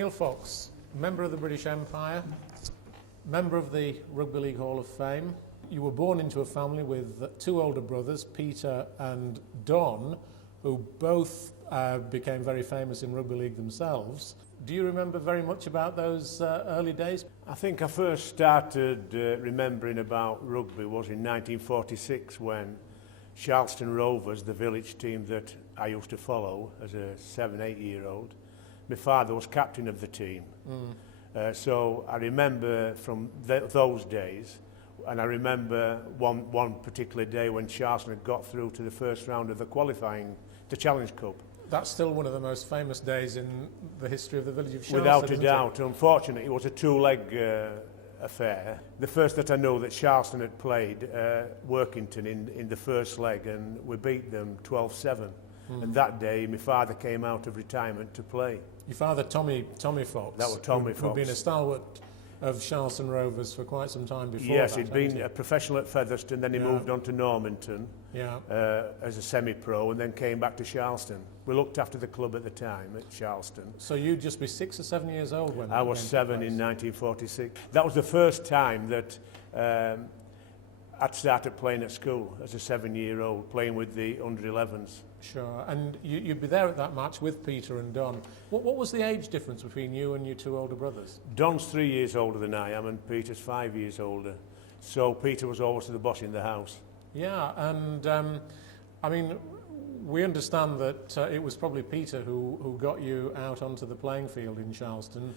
Neil Fox, member of the British Empire, member of the Rugby League Hall of Fame. You were born into a family with two older brothers, Peter and Don, who both became very famous in rugby league themselves. Do you remember very much about those early days? I think I first started remembering about rugby was in 1946 when Charleston Rovers, the village team that I used to follow as a 7-8-year-old, my father was captain of the team. So I remember from those days, and I remember one particular day when Charleston had got through to the first round of the qualifying, the Challenge Cup. That's still one of the most famous days in the history of the village of Charleston. Without a doubt. Unfortunately, it was a two-leg affair. The first that I know that Charleston had played Workington in the first leg, and we beat them 12-7. And that day, my father came out of retirement to play. Your father, Tommy Fox. That was Tommy Fox. Who'd been a stalwart of Charleston Rovers for quite some time before. Yes, he'd been a professional at Featherstone, then he moved on to Normanton as a semi-pro, and then came back to Charleston. We looked after the club at the time at Charleston. So you'd just be 6 or 7 years old when I was 7 in 1946. That was the first time that I'd started playing at school as a 7-year-old, playing with the under-11s. Sure, and you'd be there at that match with Peter and Don. What was the age difference between you and your two older brothers? Don's 3 years older than I am, and Peter's 5 years older. So Peter was always the boss in the house. Yeah, and I mean, we understand that it was probably Peter who got you out onto the playing field in Charleston,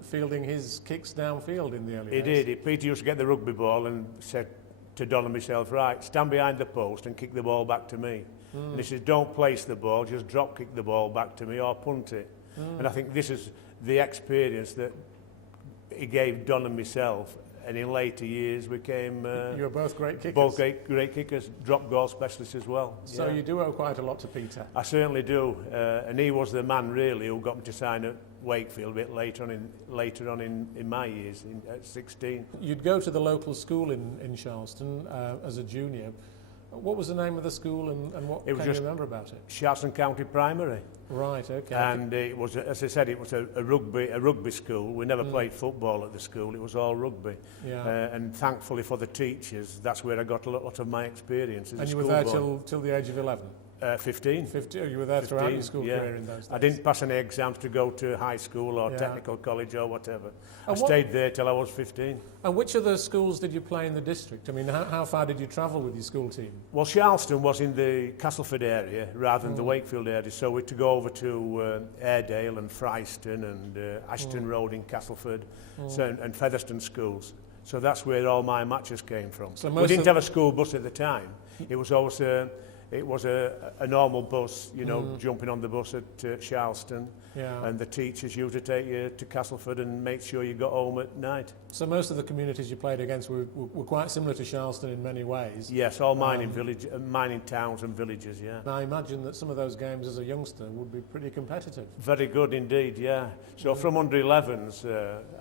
fielding his kicks downfield in the early days. He did. Peter used to get the rugby ball and said to Don and myself, right, stand behind the post and kick the ball back to me. And he says, don't place the ball, just drop kick the ball back to me or punt it. And I think this is the experience that he gave Don and myself, and in later years we came... you were both great kickers. Both great kickers, drop goal specialists as well. So you do owe quite a lot to Peter. I certainly do, and he was the man really who got me to sign at Wakefield a bit later on in my years, at 16. You'd go to the local school in Charleston as a junior. What was the name of the school and what can you remember about it? Charleston County Primary. Right, okay. And it was, as I said, it was a rugby school. We never played football at the school, it was all rugby. Yeah. And thankfully for the teachers, that's where I got a lot of my experience as a And you schoolboy. were there till the age of 11? 15. 15. You were there throughout your school career in those days? I didn't pass any exams to go to high school or technical college or whatever. I stayed there till I was 15. And which of the schools did you play in the district? I mean, how far did you travel with your school team? Well, Charleston was in the Castleford area rather than the Wakefield area, so we had to go over to Airedale and Fryston and Ashton Road in Castleford and Featherstone schools. So that's where all my matches came from. So we didn't have a school bus at the time. It was always a normal bus, you know, jumping on the bus at Charleston, and the teachers used to take you to Castleford and make sure you got home at night. So most of the communities you played against were quite similar to Charleston in many ways. Yes, all mining towns and villages, yeah. And I imagine that some of those games as a youngster would be pretty competitive. Very good indeed, yeah. So from under 11s,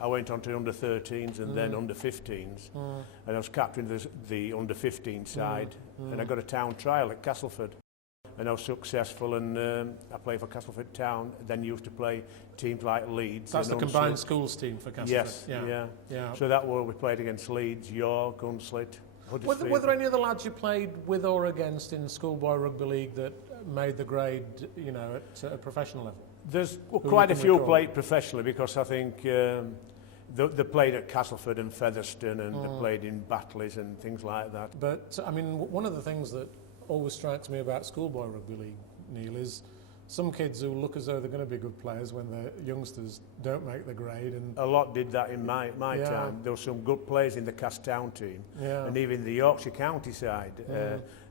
I went on to under 13s and then under 15s. And I was captain of the under 15 side, and I got a town trial at Castleford. And I was successful, and I played for Castleford Town, then used to play teams like Leeds. That's the combined schools team for Castleford? Yes, yeah. So that war we played against Leeds, York, Hunslet, Huddersfield. Were there any other lads you played with or against in schoolboy rugby league that made the grade, you know, at a professional level? There's quite a few played professionally, because I think they played at Castleford and Featherstone, and they played in Battlers and things like that. But, I mean, one of the things that always strikes me about schoolboy rugby league, Neil, is some kids who look as though they're going to be good players when they're youngsters don't make the grade. And a lot did that in my time. There were some good players in the Cass Town team, and even the Yorkshire County side.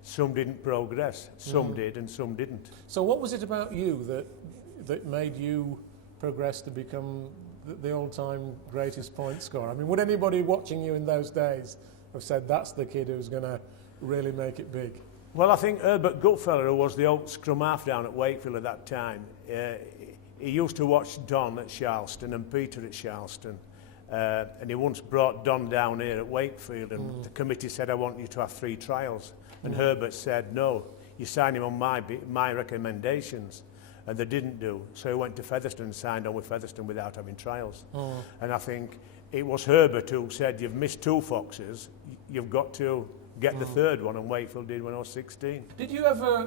Some didn't progress, some did and some didn't. So what was it about you that made you progress to become the all-time greatest point scorer? I mean, would anybody watching you in those days have said that's the kid who's going to really make it big? Well, I think Herbert Gutfeller, who was the old scrum half down at Wakefield at that time, he used to watch Don at Charleston and Peter at Charleston. And he once brought Don down here at Wakefield, and the committee said, I want you to have 3 trials. And Herbert said, no, you sign him on my recommendations. and they didn't do. So he went to Featherstone and signed on with Featherstone without having trials. And I think it was Herbert who said, you've missed 2 Foxes, you've got to get the third one, and Wakefield did when I was 16. Did you ever,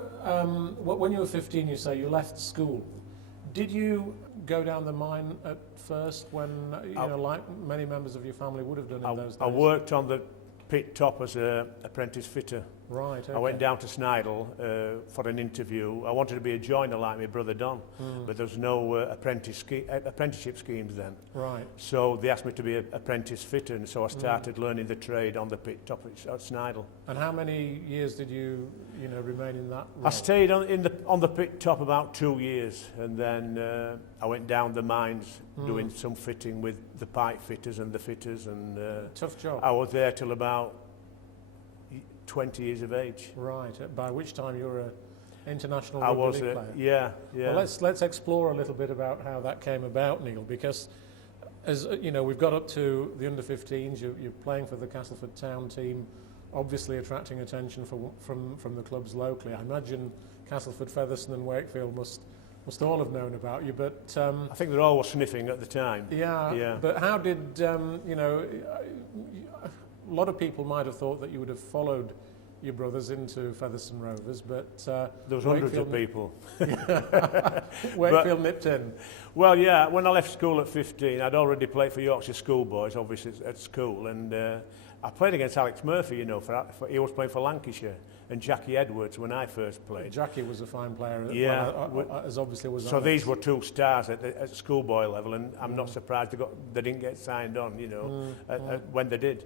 when you were 15, you say you left school, did you go down the mine at first when, like many members of your family would have done in those days? I worked on the pit top as an apprentice fitter. Right, okay. I went down to Snidel for an interview. I wanted to be a joiner like my brother Don, but there was no apprenticeship schemes then. Right. So they asked me to be an apprentice fitter, and so I started learning the trade on the pit top at Snidel. And how many years did you, remain in that role? I stayed on the pit top about 2 years, and then I went down the mines doing some fitting with the pipe fitters and the fitters, and Tough job. I was there till about 20 years of age. Right. By which time you were an international I rugby was, league player. yeah. Well, let's explore a little bit about how that came about, Neil, because as we've got up to the under-15s. You're playing for the Castleford Town team, obviously attracting attention from the clubs locally. I imagine Castleford, Featherstone, and Wakefield must all have known about you, but I think they all were sniffing at the time. yeah. But how did a lot of people might have thought that you would have followed your brothers into Featherstone Rovers, but There was hundreds of people. Wakefield nipped in. Well, yeah, when I left school at 15, I'd already played for Yorkshire Schoolboys, obviously at school, and I played against Alex Murphy, he was playing for Lancashire, and Jackie Edwards when I first played. Jackie was a fine player, Yeah. as obviously was So Alex. these were 2 stars at schoolboy level, and I'm not surprised they didn't get signed on, when they did.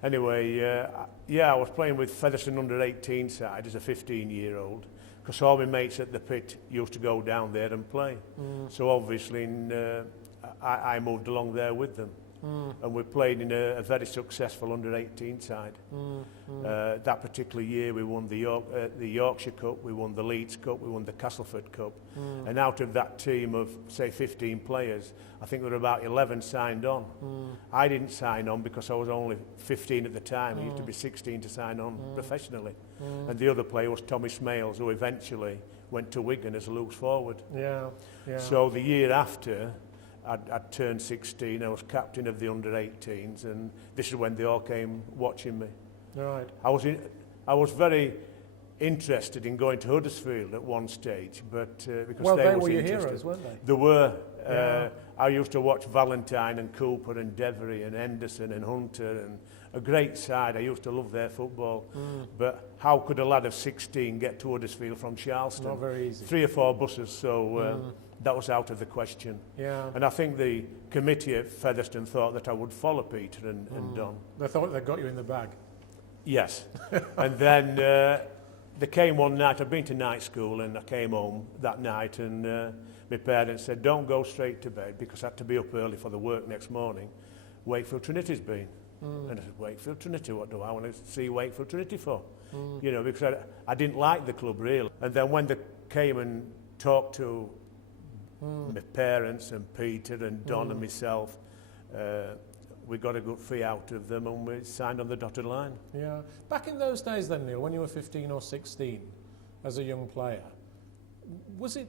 Anyway, I was playing with Featherstone under-18 side as a 15-year-old, because all my mates at the pit used to go down there and play. So obviously I moved along there with them. And we played in a very successful under-18 side. That particular year we won the Yorkshire Cup, we won the Leeds Cup, we won the Castleford Cup. And out of that team of, say, 15 players, I think there were about 11 signed on. I didn't sign on because I was only 15 at the time. I used to be 16 to sign on professionally. And the other player was Tommy Smales, who eventually went to Wigan as a loose forward. Yeah. So the year after, I'd turned 16, I was captain of the under-18s, and this is when they all came watching me. Right. I was very interested in going to Huddersfield at one stage, but because Well, they was were your interested. heroes, weren't they? They were. Yeah. I used to watch Valentine and Cooper and Devery and Henderson and Hunter, and a great side. I used to love their football. But how could a lad of 16 get to Huddersfield from Charleston? Not very easy. 3 or 4 buses, so that was out of the question. Yeah. And I think the committee at Featherstone thought that I would follow Peter and Don. They thought they got you in the bag. Yes. And then they came one night. I'd been to night school, and I came home that night, and my parents said, don't go straight to bed, because I had to be up early for the work next morning. Wakefield Trinity's been. And I said, Wakefield Trinity, what do I want to see Wakefield Trinity for? Because I didn't like the club really. And then when they came and talked to my parents and Peter and Don and myself, we got a good fee out of them, and we signed on the dotted line. Yeah. Back in those days then, Neil, when you were 15 or 16 as a young player, was it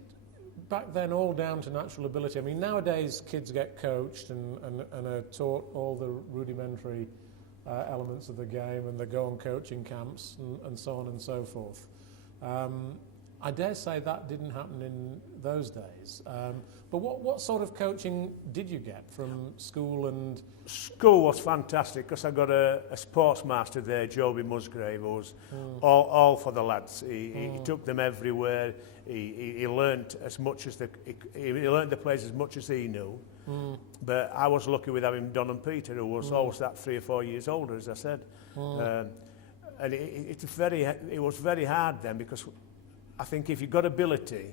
back then all down to natural ability? I mean, nowadays kids get coached and are taught all the rudimentary elements of the game, and they go on coaching camps and so on and so forth. I dare say that didn't happen in those days. But what sort of coaching did you get from school? And School was fantastic, because I got a sports master there, Joby Musgrave, who was all for the lads. He took them everywhere. He learnt as much as he learnt the players as much as he knew. But I was lucky with having Don and Peter, who was always that 3 or 4 years older, as I said. And it was very hard then, because I think if you got ability,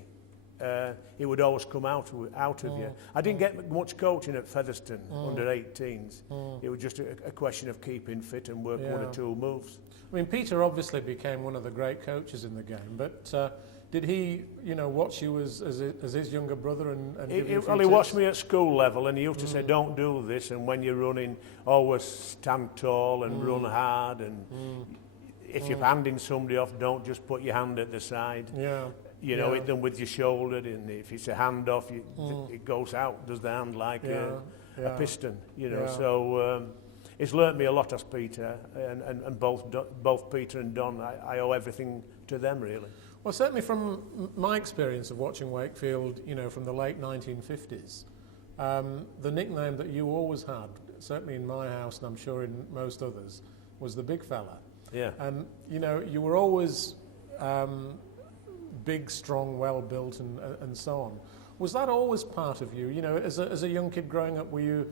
it would always come out of you. I didn't get much coaching at Featherstone under 18s. It was just a question of keeping fit and work 1 or 2 moves. I mean, Peter obviously became one of the great coaches in the game, but did he, watch you as his younger brother and give you a few He tips? watched me at school level, and he used to say, don't do this, and when you're running, always stand tall and run hard, and if you're handing somebody off, don't just put your hand at the side. Yeah. You know, Yeah. hit them with your shoulder, and if it's a handoff, it goes out, does the hand like a piston, you know. Yeah. So it's learnt me a lot as Peter, and both Peter and Don, I owe everything to them, really. Well, certainly from my experience of watching Wakefield, you know, from the late 1950s, the nickname that you always had, certainly in my house and I'm sure in most others, was the big fella. Yeah. And, you know, you were always big, strong, well-built and so on. Was that always part of you? You know, as a young kid growing up, were you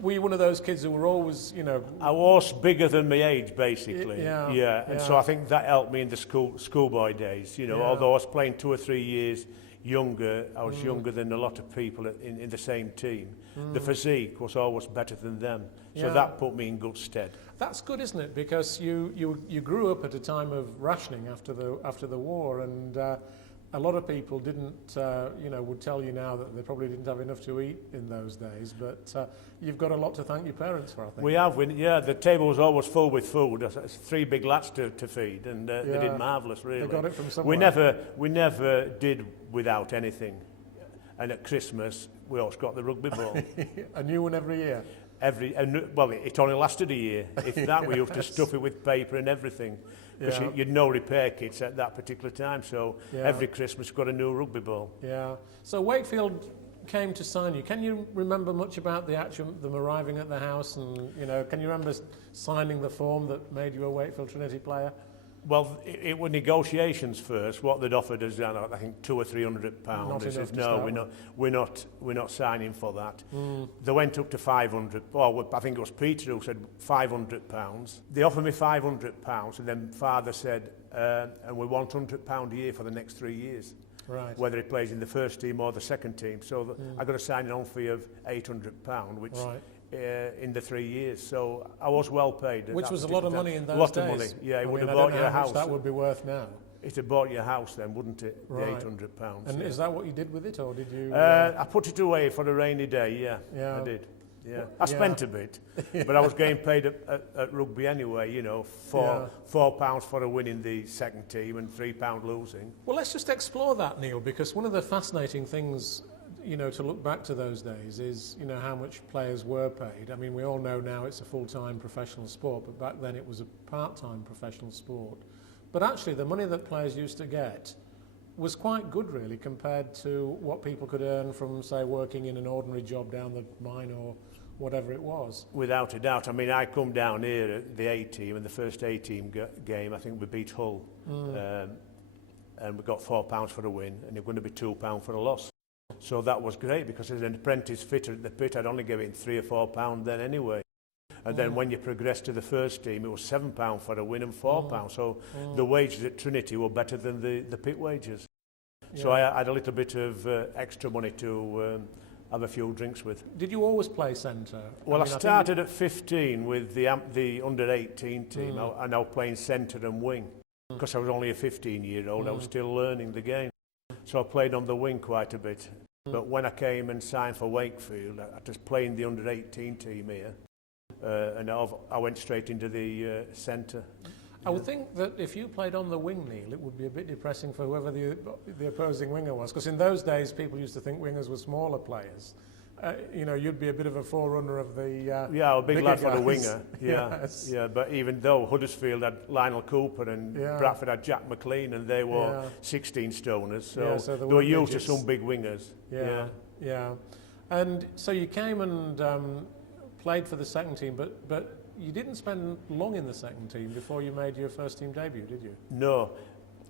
one of those kids who were always, you know... I was bigger than my age, basically. Yeah. And so I think that helped me in the schoolboy days, you know, Yeah. although I was playing 2 or 3 years younger, I was younger than a lot of people in the same team. The physique was always better than them. So Yeah. that put me in good stead. That's good, isn't it? Because you grew up at a time of rationing after the war, and a lot of people didn't, would tell you now that they probably didn't have enough to eat in those days. But you've got a lot to thank your parents for, I think. We have, the table was always full with food. It's 3 big lads to feed, and they did marvellous, really. They got it from somewhere. We never did without anything. And at Christmas, we always got the rugby ball. A new one every year. It only lasted a year. If that, we used to stuff it with paper and everything. Because Yeah. you'd no repair kits at that particular time. So Yeah. every Christmas, you got a new rugby ball. Yeah. So Wakefield came to sign you. Can you remember much about them arriving at the house, and can you remember signing the form that made you a Wakefield Trinity player? Well, it were negotiations first. What they'd offered us, I think £200 or £300. Not They enough said, to no, start we're not signing for that. They went up to 500. Well, I think it was Peter who said £500. They offered me £500, and then Father said, and we want £100 a year for the next 3 years. Right. Whether he plays in the first team or the second team. So I got a signing on fee of £800, which Right. in the 3 years. So I was well paid. at Which that was a lot of particular money in time. those days. A lot of money, yeah. It would I have don't bought know you a how much house. that would be worth now. It'd have bought you a house then, wouldn't it? Right. The £800. And yeah. is that what you did with it, or did you... I put it away for a rainy day, Yeah. I did. Yeah. I spent a bit, but I was getting paid at rugby anyway, £4 for a win in the second team and £3 losing. Well, let's just explore that, Neil, because one of the fascinating things, to look back to those days is, how much players were paid. I mean, we all know now it's a full-time professional sport, but back then it was a part-time professional sport. But actually, the money that players used to get was quite good, really, compared to what people could earn from, say, working in an ordinary job down the mine or whatever it was. Without a doubt. I mean, I come down here at the A-team, and the first A-team game, I think we beat Hull. And we got £4 for a win, and it was going to be £2 for a loss. So that was great, because as an apprentice fitter at the pit, I'd only give it £3 or £4 then anyway. And then when you progressed to the first team, it was £7 for a win and £4. So the wages at Trinity were better than the pit wages. So I had a little bit of extra money to have a few drinks with. Did you always play centre? Well, I started at 15 with the under-18 team, and I was playing centre and wing. Because I was only a 15-year-old, I was still learning the game. So I played on the wing quite a bit. But when I came and signed for Wakefield, I was playing the under-18 team here. And I went straight into the centre. I would think that if you played on the wing, Neil, it would be a bit depressing for whoever the opposing winger was. Because in those days, people used to think wingers were smaller players. You'd be a bit of a forerunner of the a big lad for the guys. winger. Yes. Yeah. But even though Huddersfield had Lionel Cooper and Bradford had Jack McLean, and they were 16 stoners, so they were used to some big wingers. Yeah. And so you came and played for the second team, but you didn't spend long in the second team before you made your first team debut, did you? No.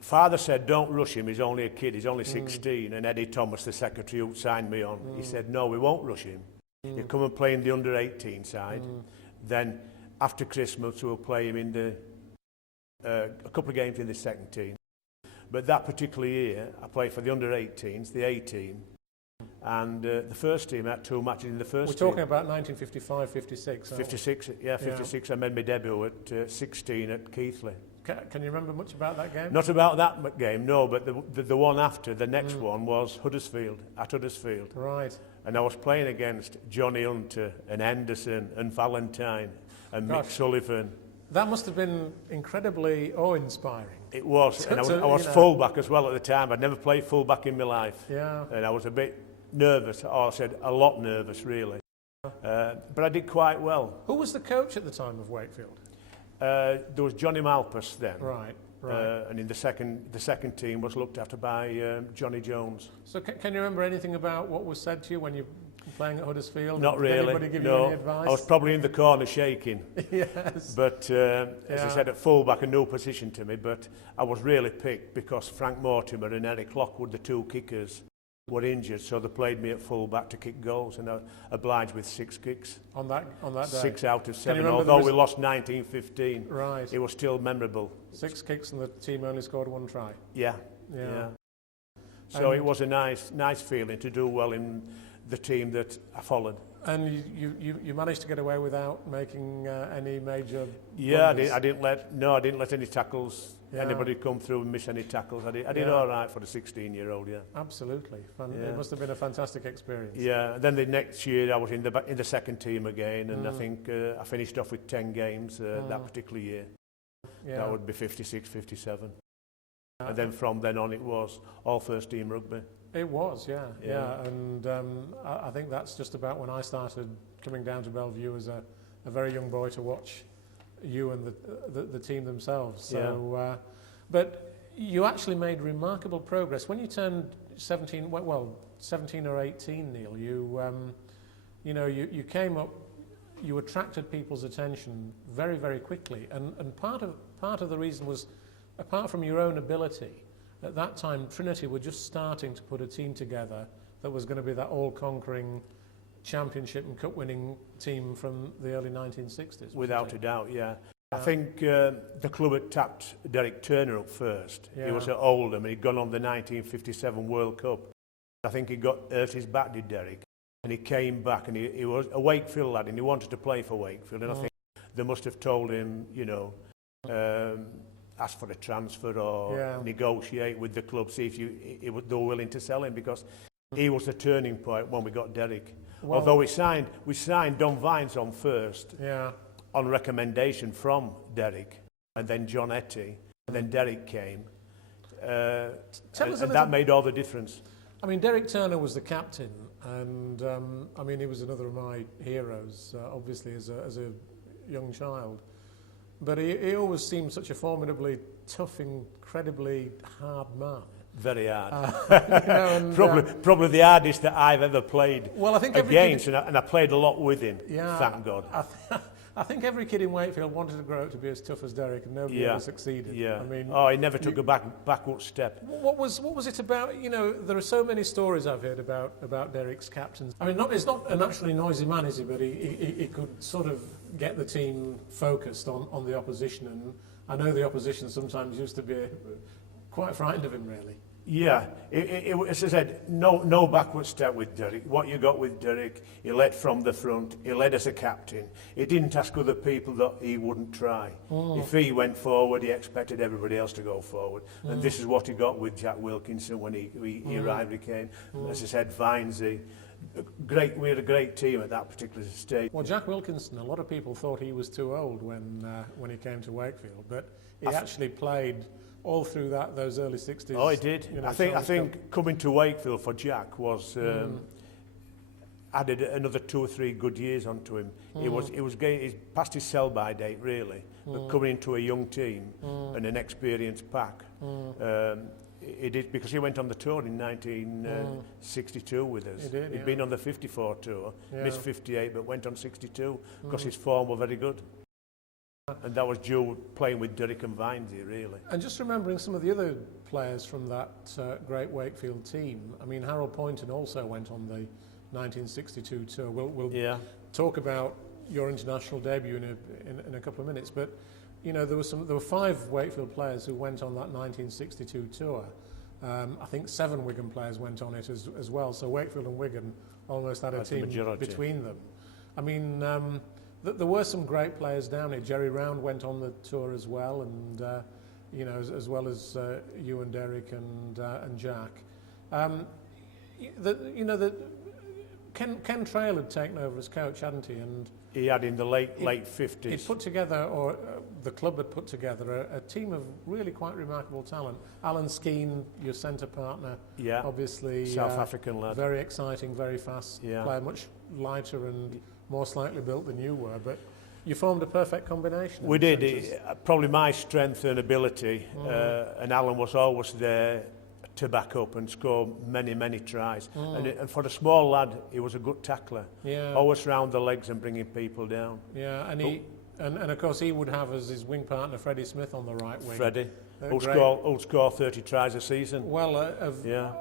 Father said, don't rush him, he's only a kid, he's only 16. And Eddie Thomas, the secretary who signed me on, he said, no, we won't rush him. You come and play in the under-18 side. Then after Christmas, we'll play him in a couple of games in the second team. But that particular year, I played for the under-18s, the A team, and the first team. I had 2 matches in the first team. We're talking about 1955, 56. 56, 56. I made my debut at 16 at Keighley. Can you remember much about that game? Not about that game, no, but the one after, the next one was Huddersfield, at Huddersfield. Right. And I was playing against Johnny Hunter and Henderson and Valentine and Mick Sullivan That must have been incredibly awe-inspiring. It was, and I So, was you know. full-back as well at the time. I'd never played full-back in my life. Yeah. And I was a bit nervous, or I said a lot nervous, really. But I did quite well. Who was the coach at the time of Wakefield? There was Johnny Malpas then. Right, right. And in the second team was looked after by Johnny Jones. So can you remember anything about what was said to you when you were playing at Huddersfield? Not Did really. anybody give no. you any advice? I was probably in the corner shaking. Yes. But as Yeah. I said, at fullback, a new position to me. But I was really picked because Frank Mortimer and Eric Lockwood, the two kickers, were injured, so they played me at fullback to kick goals, and I obliged with 6 kicks. on that day. 6 out of 7, remember although there we lost 19-15. Right. It was still memorable. 6 kicks and the team only scored 1 try. Yeah. Yeah. So And- it was a nice feeling to do well in the team that I followed. And you managed to get away without making any major Yeah, blunders? I didn't let any tackles, Yeah. anybody come through and miss any tackles. I did Yeah. all right for the 16-year-old, yeah. Absolutely. Yeah. It must have been a fantastic experience. Yeah, and then the next year I was in the second team again, and I think I finished off with 10 games that particular year. Yeah. That would be 56, 57. And then from then on it was all first team rugby. It was, yeah. Yeah. And I think that's just about when I started coming down to Bellevue as a very young boy to watch you and the team themselves. So, but you actually made remarkable progress. When you turned 17, well, 17 or 18, Neil, you came up, you attracted people's attention very, very quickly. And part of the reason was, apart from your own ability, at that time, Trinity were just starting to put a team together that was going to be that all-conquering championship and cup-winning team from the early 1960s. Without a doubt, yeah. I think the club had tapped Derek Turner up first. Yeah. He was at Oldham and he'd gone on the 1957 World Cup. I think he got hurt his back, did Derek. And he came back and he was a Wakefield lad and he wanted to play for Wakefield. And I think they must have told him, ask for a transfer or negotiate with the club, see if they were willing to sell him, because he was the turning point when we got Derek. Well, although we signed Don Vines on first, Yeah. on recommendation from Derek, and then John Etty, and then Derek came. Tell us a And little- that made all the difference. I mean, Derek Turner was the captain, and I mean, he was another of my heroes, obviously, as a young child. But he always seemed such a formidably tough, incredibly hard man. Very hard. And, probably the hardest that I've ever played well, I think every against, kid, and I played a lot with him, yeah, thank God. I think every kid in Wakefield wanted to grow up to be as tough as Derek, and nobody ever succeeded. Yeah. I mean, he never took a backward step. what was it about? You know, there are so many stories I've heard about Derek's captains. I mean, he's not a naturally noisy man, is he? But he could sort of get the team focused on the opposition, and I know the opposition sometimes used to be quite frightened of him, really. Yeah, as I said, no backward step with Derek. What you got with Derek, he led from the front, he led as a captain. He didn't ask other people that he wouldn't try. If he went forward, he expected everybody else to go forward. And this is what he got with Jack Wilkinson when he arrived. He came, as I said, Vinesy. We had a great team at that particular stage. Well, Jack Wilkinson, a lot of people thought he was too old when he came to Wakefield, but he actually played all through those early 60s. Oh, he did. I think coming to Wakefield for Jack was added another 2 or 3 good years onto him. He's past his sell-by date really, but coming into a young team and an experienced pack. He did, because he went on the tour in 1962 with us. He did, He'd been on the 54 tour, missed 58, but went on 62 because his form were very good. And that was due playing with Derek and Vinesy, really. And just remembering some of the other players from that great Wakefield team, I mean, Harold Poynton also went on the 1962 tour. We'll talk about your international debut in a couple of minutes, but you know, there were 5 Wakefield players who went on that 1962 tour. I think 7 Wigan players went on it as well. So Wakefield and Wigan almost had a team between them. I mean, there were some great players down here. Jerry Round went on the tour as well, and you know, as well as you and Derek and Jack. Ken Trail had taken over as coach, hadn't he? And He had in the late he'd 50s. put together, or the club had put together, a team of really quite remarkable talent. Alan Skeen, your centre partner, Yeah, obviously South African lad. very exciting, very fast Yeah. player, much lighter and more slightly built than you were, but you formed a perfect combination. We in did. centres. Probably my strength and ability, and Alan was always there to back up and score many, many tries. And for a small lad, he was a good tackler. Yeah. Always round the legs and bringing people down. Yeah, and and of course he would have as his wing partner Freddie Smith on the right wing. Freddie, They're who'll great. score 30 tries a season. Well, Yeah.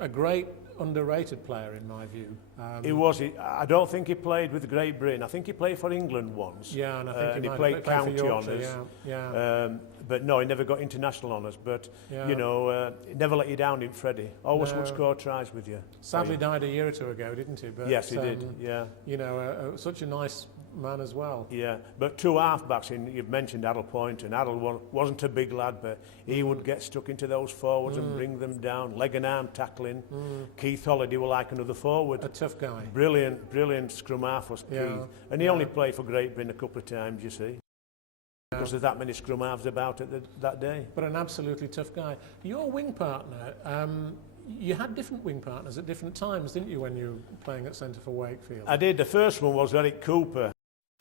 a great underrated player in my view. He was. I don't think he played with Great Britain. I think he played for England once. Yeah, and I think and he he might played have played county for Yorkshire, honours. Yeah. But no, he never got international honours. But Yeah. you know, he never let you down in Freddie. Always No. would score tries with you. Sadly died a year or two ago, didn't he? But, Yes, he did. Yeah. You know, such a nice man as well. Yeah, but two half-backs, you've mentioned Adel Point, and Adel wasn't a big lad, but he would get stuck into those forwards and bring them down, leg and arm tackling. Keith Holliday were like another forward. A tough guy. Brilliant scrum half was Keith. Yeah, And he yeah. only played for Great Britain a couple of times, you see, because there's that many scrum halves about that day. But an absolutely tough guy. Your wing partner, you had different wing partners at different times, didn't you, when you were playing at centre for Wakefield? I did. The first one was Eric Cooper.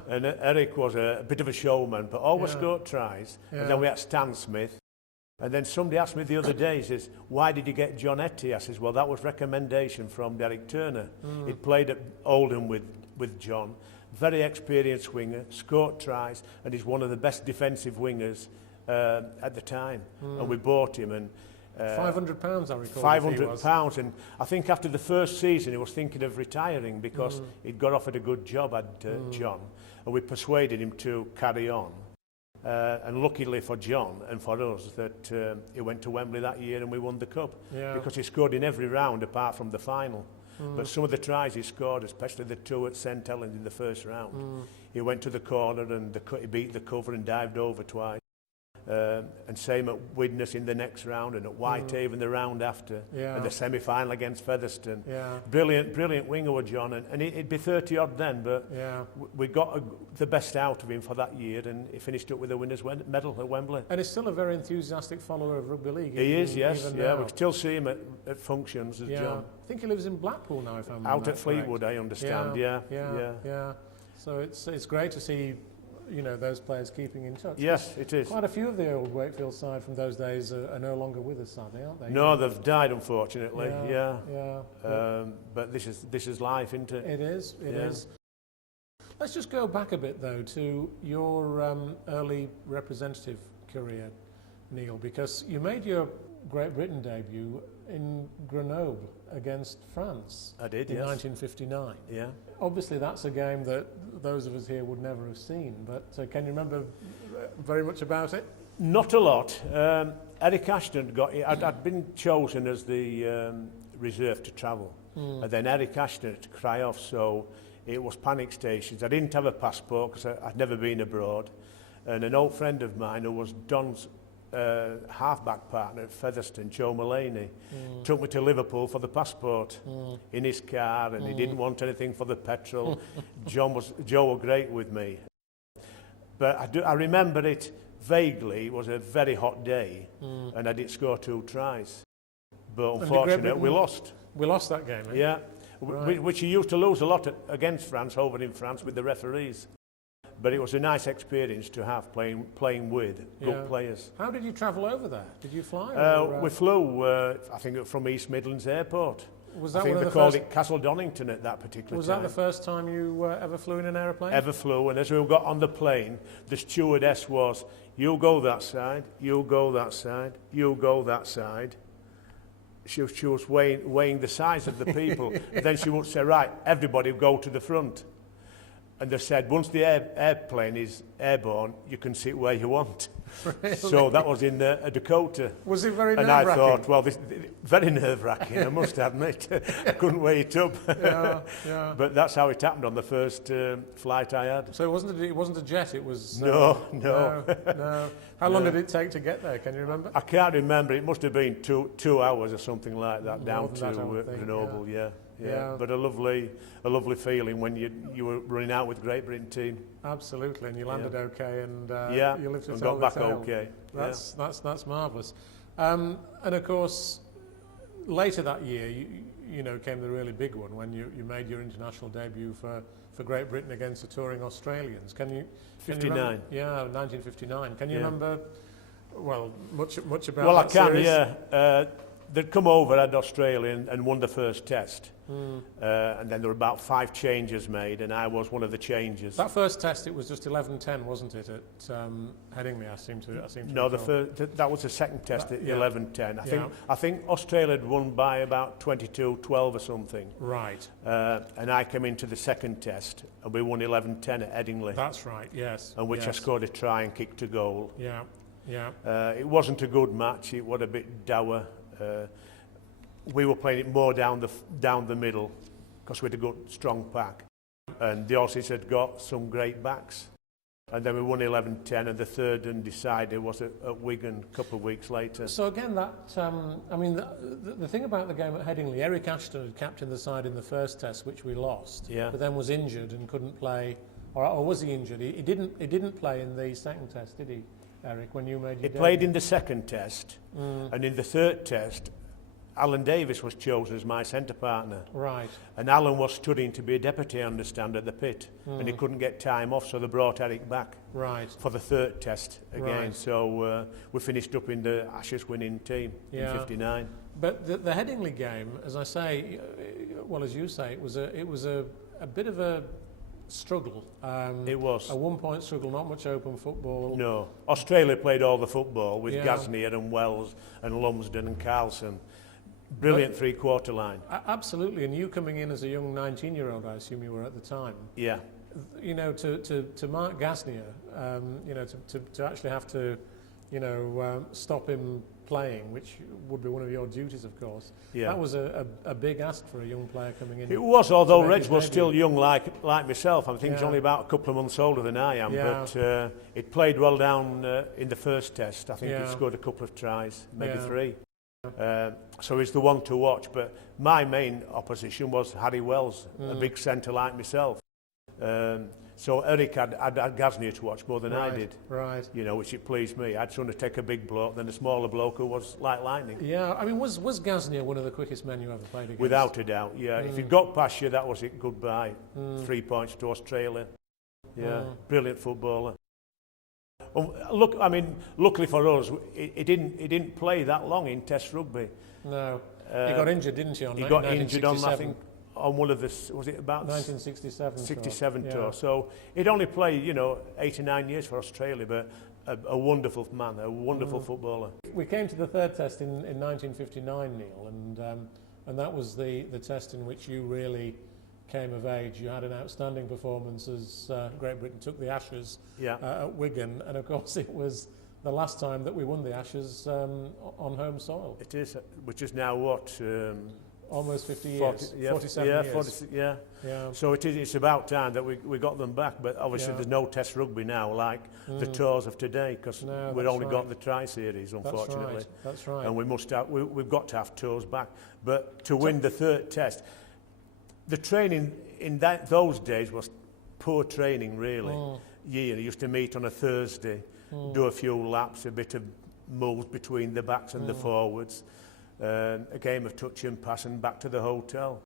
And Eric was a bit of a showman, but always Yeah. scored tries. Yeah. And then we had Stan Smith. And then somebody asked me the other day, he says, why did you get John Etty? I says, well, that was recommendation from Derek Turner. He'd played at Oldham with John. Very experienced winger, scored tries, and he's one of the best defensive wingers at the time. And we bought him. And £500, I recall. £500, and I think after the first season he was thinking of retiring because he'd got offered a good job at John, and we persuaded him to carry on. And luckily for John and for us that he went to Wembley that year and we won the cup, Yeah. because he scored in every round apart from the final. But some of the tries he scored, especially the two at St Helens in the first round, he went to the corner and he beat the cover and dived over twice. And same at Widnes in the next round, and at Whitehaven the round after, Yeah. and the semi-final against Featherstone. Yeah. Brilliant winger was John, and he'd be 30 odd then, but Yeah. we got the best out of him for that year, and he finished up with a winner's medal at Wembley. And he's still a very enthusiastic follower of rugby league. He is, yes, even yeah. now. We still see him at functions as Yeah. John. I think he lives in Blackpool now, if I'm Out not at Fleetwood, correct. I understand. Yeah. So it's great to see, you know, those players keeping in touch. Yes, it is. Quite a few of the old Wakefield side from those days are no longer with us, sadly, aren't they? No, they've died, unfortunately. Yeah. Yeah. But this is life, isn't it? It is. It Yeah. is. Let's just go back a bit, though, to your early representative career, Neil, because you made your Great Britain debut in Grenoble against France I did, in yes. 1959. Yeah. Obviously, that's a game that those of us here would never have seen, but can you remember very much about it? Not a lot. Eric Ashton I'd been chosen as the reserve to travel, and then Eric Ashton had to cry off, so it was panic stations. I didn't have a passport because I'd never been abroad, and an old friend of mine who was Don's halfback partner at Featherstone, Joe Mullaney, took me to Liverpool for the passport in his car, and he didn't want anything for the petrol. Joe was great with me. But I remember it vaguely. It was a very hot day, and I did score 2 tries. But unfortunately, we lost. We lost that game, eh? Yeah, Right. which you used to lose a lot against France, over in France with the referees. But it was a nice experience to have playing with good Yeah. players. How did you travel over there? Did you fly? We flew, I think, from East Midlands Airport. Was I that think one they of the called first? it Castle Donington at that particular Was time. that the first time you ever flew in an aeroplane? Ever flew, and as we got on the plane, the stewardess was, you go that side, you go that side, you go that side. She was weighing the size of the people. And then she would say, right, everybody go to the front. And they said, once the airplane is airborne, you can sit where you want. Really? So that was in Dakota. Was it very And I nerve-wracking? thought, well, very nerve-wracking, I must admit. I couldn't weigh it up. Yeah. But that's how it happened on the first flight I had. So it wasn't a jet. It was. No. No. How long did it take to get there? Can you remember? I can't remember. It must have been two hours or something like that, More down than to that, I would think, Grenoble, yeah. Yeah. But a lovely feeling when you were running out with the Great Britain team. Absolutely, and you landed okay, and you lived to and tell got the back tale. okay. That's marvellous. And of course, later that year, you know, came the really big one when you made your international debut for Great Britain against the touring Australians. Can you 59. remember, 1959. Can you Yeah. remember? Well, much about Well, I that can, series? yeah. They'd come over at Australia and won the first test. And then there were about 5 changes made, and I was one of the changes. That first test, it was just 11-10, wasn't it, at Headingley? I seem to No, recall. that was the second test at Yeah. 11-10. Yeah. I think Australia had won by about 22-12 or something. Right. And I came into the second test, and we won 11-10 at Headingley, That's right. Yes. and which I yes. scored a try and kicked a goal. Yeah. Yeah. It wasn't a good match. It was a bit dour. We were playing it more down the middle because we had a good strong pack, and the Aussies had got some great backs. And then we won 11-10, and the third and decider was at Wigan a couple of weeks later. So again, that I mean, the thing about the game at Headingley, Eric Ashton had captained the side in the first test, which we lost, Yeah. but then was injured and couldn't play, or was he injured? He didn't play in the second test, did he, Eric? When you made your He played debut? in the second test, and in the third test, Alan Davis was chosen as my centre partner. Right. And Alan was studying to be a deputy, I understand, at the pit, and he couldn't get time off, so they brought Eric back Right. for the third test again. Right. So we finished up in the Ashes winning team Yeah. in 59. But the Headingley game, as I say, well, as you say, it was a bit of a struggle. It was. A one-point struggle, not much open football. No. Australia played all the football with Yeah. Gasnier and Wells and Lumsden and Carlson. Brilliant three-quarter line. Absolutely, and you coming in as a young 19-year-old, I assume you were at the time. Yeah. You know, to Mark Gasnier, you know, to actually have to, you know, stop him playing, which would be one of your duties, of course. Yeah. That was a big ask for a young player coming in. It was, although make Reg his was debut. still young like myself. I think he's Yeah. only about a couple of months older than I am, Yeah. but it played well down in the first test. I think Yeah. he scored a couple of tries, maybe Yeah. 3. So he's the one to watch, but my main opposition was Harry Wells, a big centre like myself. So Eric had Gasnier to watch more than I did, Right. you know, which it pleased me. I'd sooner take a big bloke than a smaller bloke who was like lightning. Yeah, I mean, was Gasnier one of the quickest men you ever played against? Without a doubt, yeah. If he'd got past you, that was it, goodbye. 3 points to Australia. Yeah, brilliant footballer. Look, I mean, luckily for us, he didn't play that long in Test rugby. No. He got injured, didn't he, on He got injured on, 1967? I think, on one of the, was it about 1967 tour. 67 Yeah. tour. So he'd only played, you know, 8 or 9 years for Australia, but a wonderful man, a wonderful footballer. We came to the third test in 1959, Neil, and that was the test in which you really came of age. You had an outstanding performance as Great Britain took the Ashes Yeah. at Wigan, and of course it was the last time that we won the Ashes on home soil. It is, which is now what? Almost 50 40 years, yeah, 47 yeah, years. 40, yeah. Yeah. So it's about time that we got them back, but obviously Yeah. there's no Test rugby now like the tours of today, because No, we've that's only right. got the tri-series, unfortunately. That's right. And we've got to have tours back. But to win the third test, the training in those days was poor training, really. You used to meet on a Thursday, do a few laps, a bit of moves between the backs and the forwards, a game of touch and pass and back to the hotel.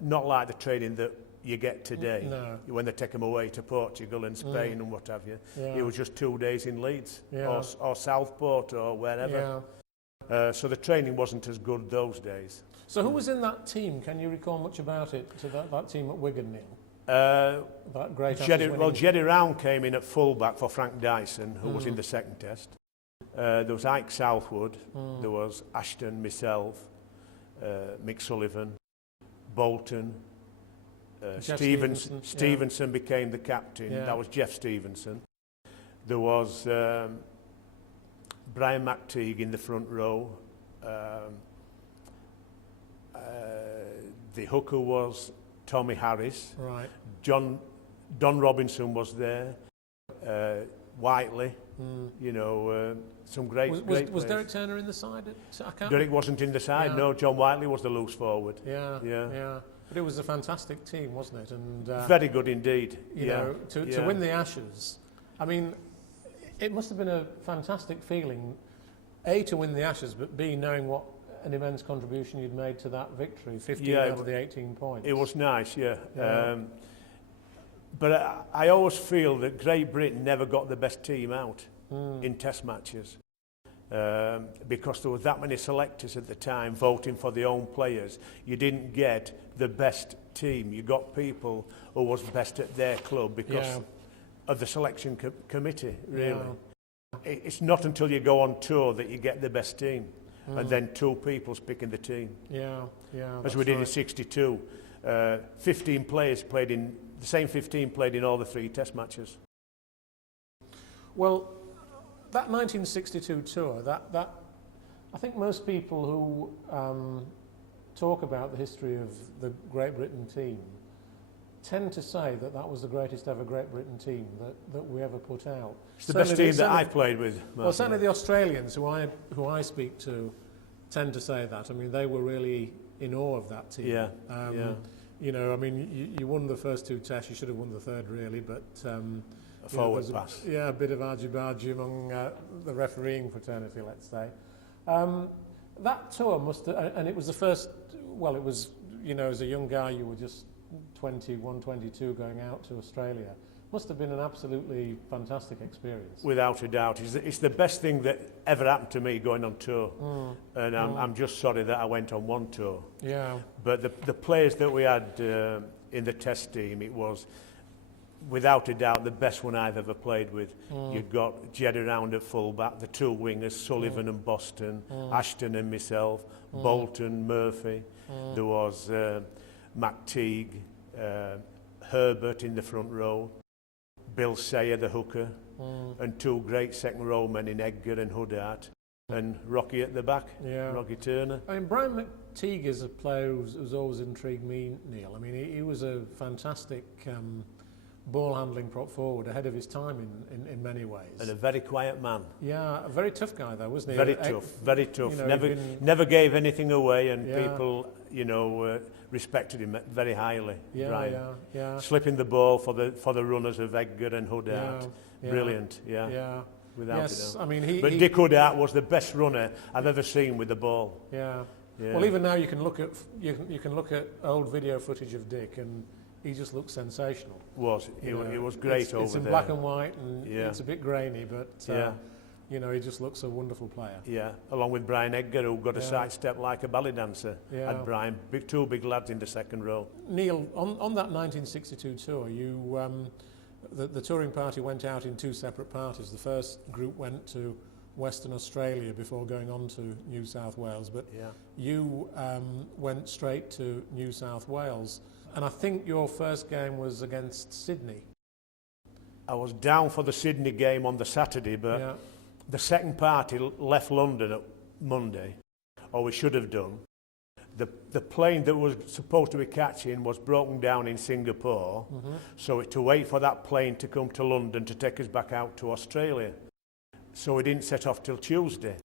Not like the training that you get today, No. when they take them away to Portugal and Spain and what have you. Yeah. It was just 2 days in Leeds Yeah. or Southport or wherever. Yeah. So the training wasn't as good those days. So who was in that team? Can you recall much about it, to that team at Wigan, Neil? That great Ashes winning- Jeddy Round came in at full-back for Frank Dyson, who was in the second test. There was Ike Southwood, there was Ashton, myself, Mick Sullivan, Bolton, Jeff Stevenson. Stevenson, yeah. Stevenson became the captain. Yeah. That was Jeff Stevenson. There was Brian McTeague in the front row. The hooker was Tommy Harris. Right. Don Robinson was there. Whiteley You know, some great Was players. Derek Turner in the side? I can't. Derek wasn't in the side, Yeah. no. John Whiteley was the loose forward. Yeah, Yeah. yeah. But it was a fantastic team, wasn't it? And Very good indeed. you yeah. know, to win the Ashes, I mean, it must have been a fantastic feeling, A, to win the Ashes, but B, knowing what an immense contribution you'd made to that victory, 15 Yeah, out of the 18 points. It was nice, yeah. Yeah. But I always feel that Great Britain never got the best team out in test matches. Because there were that many selectors at the time voting for the own players. You didn't get the best team. You got people who was best at their club because Yeah. of the selection committee, really. Yeah. It's not until you go on tour that you get the best team. And then two people's picking the team. Yeah, yeah. As that's we did in right. '62. 15 players played in, the same 15 played in all the 3 test matches. Well, that 1962 tour, that I think most people who talk about the history of the Great Britain team tend to say that that was the greatest ever Great Britain team that we ever put out. It's the best team that I've played with. Well, Martin. certainly the Australians who I speak to tend to say that. I mean, they were really in awe of that team. Yeah, yeah. You know, I mean, you won the first 2 tests. You should have won the third, really, but A forward there's pass. Yeah, a bit of argy-bargy among the refereeing fraternity, let's say. That tour must have, and it was the first, well, it was, you know, as a young guy, you were just 21, 22 going out to Australia. Must have been an absolutely fantastic experience. Without a doubt. It's the best thing that ever happened to me going on tour. And I'm just sorry that I went on one tour. Yeah, But the players that we had in the test team, it was without a doubt the best one I've ever played with. You've got Jeddah Round at fullback, the 2 wingers, Sullivan and Boston, Ashton and myself, Bolton, Murphy. There was McTeague, Herbert in the front row, Bill Sayer, the hooker, and 2 great second row men in Edgar and Huddart, and Rocky at the back, Yeah. Rocky Turner. I mean, Brian McTeague is a player who's always intrigued me, Neil. I mean, he was a fantastic ball handling prop forward, ahead of his time in many ways. And a very quiet man. Yeah, a very tough guy though, wasn't he? Very tough, very tough. You know, never, he'd been- never gave anything away, and Yeah. people, you know, respected him very highly. Yeah, Brian. yeah. Slipping the ball for the runners of Edgar and Huddart. Yeah. Brilliant, yeah, Yeah. without Yes, a doubt. I mean But Dick Huddart was the best runner I've ever seen with the ball. Yeah. Yeah. Well, even now you can look at old video footage of Dick, and he just looks sensational. It know, was great it's, over it's in there. black and white, and Yeah. it's a bit grainy, but Yeah. you know, he just looks a wonderful player. Yeah, along with Brian Edgar, who got a Yeah. sidestep like a ballet dancer. Yeah. Had Brian, 2 big lads in the second row. Neil, on that 1962 tour, the touring party went out in 2 separate parties. The first group went to Western Australia before going on to New South Wales, but Yeah. you went straight to New South Wales, and I think your first game was against Sydney. I was down for the Sydney game on the Saturday, but Yeah, the second party left London at Monday, or we should have done. The plane that was supposed to be catching was broken down in Singapore, so to wait for that plane to come to London to take us back out to Australia. So we didn't set off till Tuesday.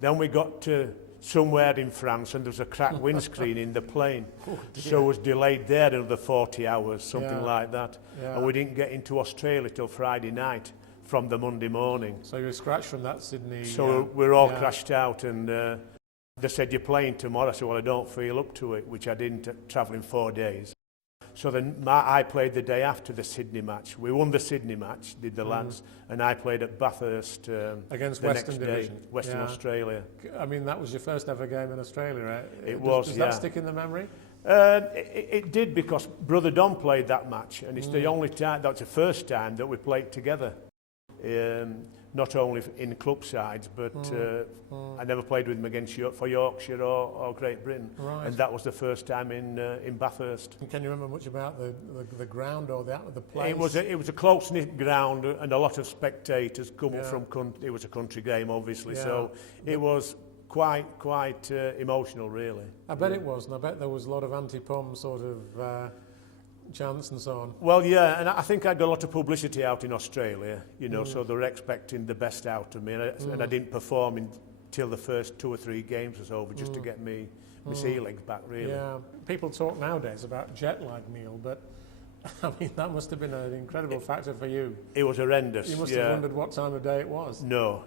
Then we got to somewhere in France, and there was a cracked windscreen in the plane, so it was delayed there another 40 hours, something Yeah. like that. Yeah. And we didn't get into Australia till Friday night from the Monday morning. so you were scratched from that Sydney. So we're all yeah. crashed out, and they said, "You're playing tomorrow." I said, "Well, I don't feel up to it," which I didn't, travelling 4 days. So then I played the day after the Sydney match. We won the Sydney match, did the lads, and I played at Bathurst Against the Western next day, Division. Western Yeah. Australia. I mean, that was your first ever game in Australia, right? It was, Does yeah. that stick in the memory? It did, because Brother Don played that match, and it's the only time, that's the first time that we played together. Not only in club sides, but I never played with him against for Yorkshire or Great Britain, Right. and that was the first time in Bathurst. And can you remember much about the ground or the place? It was a close-knit ground, and a lot of spectators coming Yeah. from country. It was a country game, obviously, Yeah. so it was quite emotional, really. I bet it was, and I bet there was a lot of anti-pom sort of chants and so on. Well, yeah, and I think I got a lot of publicity out in Australia, you know, so they were expecting the best out of me, and I didn't perform until the first 2 or 3 games was over, just to get my sea legs back, really. Yeah, people talk nowadays about jet lag, Neil, but I mean, that must have been an incredible factor for you. It was horrendous. You must have wondered what time of day it was. No,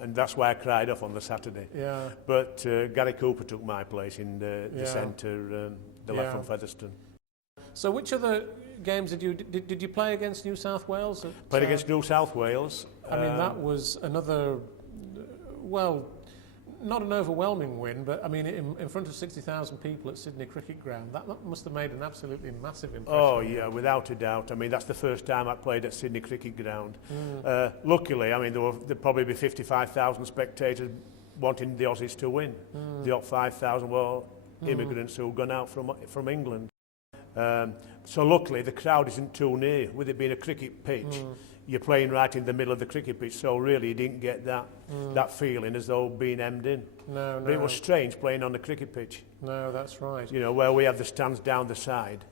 and that's why I cried off on the Saturday. Yeah. But Gary Cooper took my place in the centre, the left from Featherstone. So which other games did you play against New South Wales? Played against New South Wales. I mean, that was another, well, not an overwhelming win, but I mean, in front of 60,000 people at Sydney Cricket Ground, that must have made an absolutely massive impression. Oh, yeah, without a doubt. I mean, that's the first time I played at Sydney Cricket Ground. Luckily, I mean, there'd probably be 55,000 spectators wanting the Aussies to win. The other 5,000 were immigrants who had gone out from England. So luckily, the crowd isn't too near. With it being a cricket pitch, you're playing right in the middle of the cricket pitch, so really you didn't get that feeling as though being hemmed in. No. But it was strange playing on the cricket pitch. No, that's right. You know, where we have the stands down the side,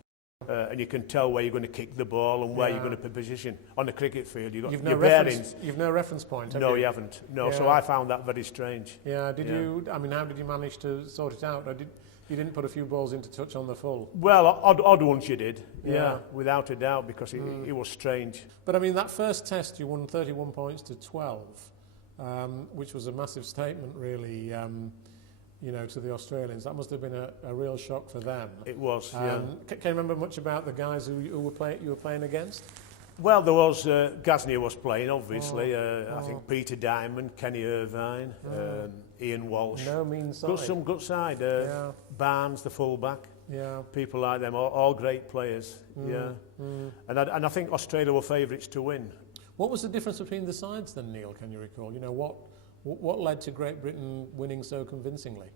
and you can tell where you're going to kick the ball and where you're going to position. On the cricket field, you've got your bearings. You've no reference point, have No, you? you haven't. No, so I found that very strange. Yeah, you, I mean, how did you manage to sort it out? Or you didn't put a few balls into touch on the full? Well, odd ones you did, without a doubt, because it was strange. But I mean, that first test you won 31 points to 12, which was a massive statement, really, you know, to the Australians. That must have been a real shock for them. It was, yeah. Can you remember much about the guys who you were playing against? Well, there was Gaznia was playing, obviously. I think Peter Diamond, Kenny Irvine, Ian Walsh. No mean side. Some good side. Barnes, the fullback. Yeah. People like them, all great players. And I think Australia were favourites to win. What was the difference between the sides then, Neil? Can you recall? You know, what led to Great Britain winning so convincingly?